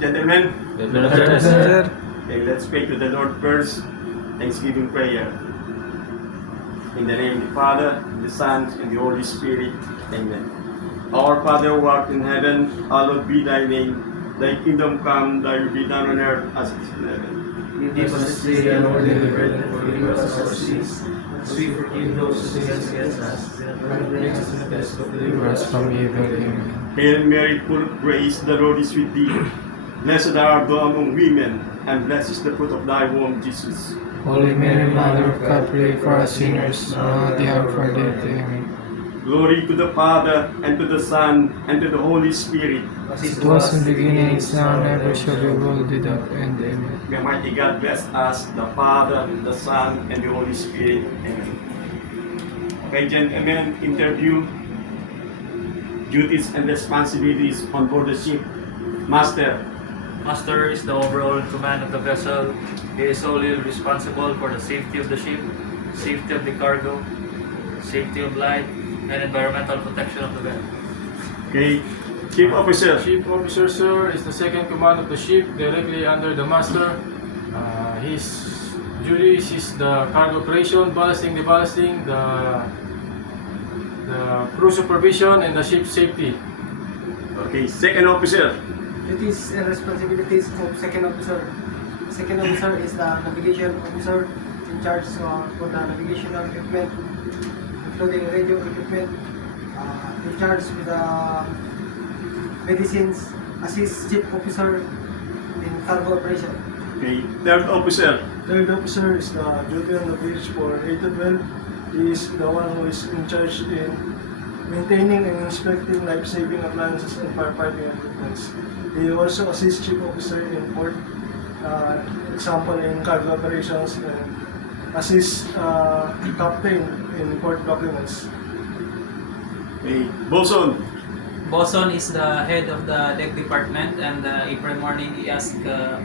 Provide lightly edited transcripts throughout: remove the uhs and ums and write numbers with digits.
Gentlemen, Yes, sir. okay, let's pray to the Lord first. Thanksgiving prayer. In the name of the Father, the Son, and the Holy Spirit. Amen. Our Father who art in heaven, hallowed be thy name. Thy kingdom come, thy will be done on earth as it is in heaven. Give us this day our daily bread, and forgive us our sins, as we forgive those who sin against us. And not bring us into the test, but deliver us from evil. Amen. Hail Mary, full of grace, the Lord is with thee. Blessed art thou among women, and blessed is the fruit of thy womb, Jesus. Holy Mary, Mother of God, pray for us sinners, now at the hour of our death. Amen. Glory to the Father, and to the Son, and to the Holy Spirit. As It was in the beginning, is now, and ever shall be, world without end. Amen. May Almighty God bless us, the Father, the Son, and the Holy Spirit. Amen. Okay, gentlemen, interview. Duties and responsibilities on board the ship. Master, Master is the overall command of the vessel. He is solely responsible for the safety of the ship, safety of the cargo, safety of life, and environmental protection of the vessel. okay, Chief Officer, Chief Officer, sir, is the second command of the ship, directly under the master. His duties is the cargo operation, ballasting, deballasting, the crew supervision, and the ship safety. okay, Second Officer, Duties and responsibilities of second officer. Second officer is the navigation officer in charge for the navigational equipment, including radio equipment, in charge with the medicines, assist chief officer in cargo operation. okay, Third Officer, Third officer is the duty on the bridge for 8 to 12. He is the one who is in charge in maintaining and inspecting life-saving appliances and firefighting equipment. He also assists chief officer in port, example in cargo operations, and assists captain in port documents. okay, Bosun, Boson is the head of the deck department, and every morning he asks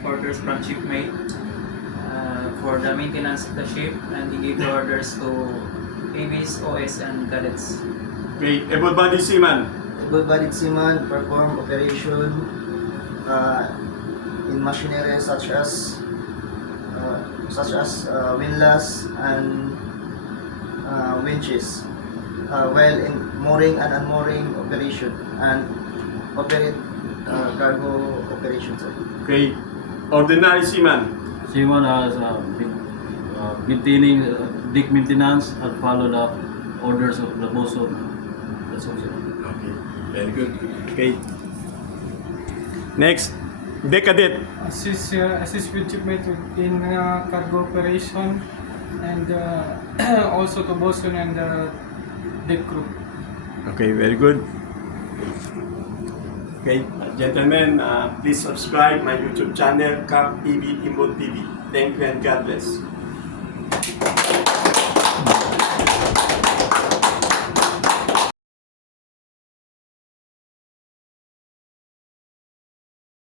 orders from shipmate for the maintenance of the ship, and he gives orders to ABs, OS, and cadets. okay, Able-bodied Seaman, able-bodied seaman perform operation in machinery such as windlass and winches, while in mooring and unmooring operation, and operate cargo operations. okay, Ordinary Seaman, Seaman has maintaining deck maintenance and follow the orders of the bosun. That's all, sir. okay, very good, okay. Next, Deck Cadet, assist with shipmate in cargo operation, and also to bosun and deck crew. okay, very good. Okay, gentlemen, please subscribe my YouTube channel, Cap TV Timbot TV. Thank you and God bless.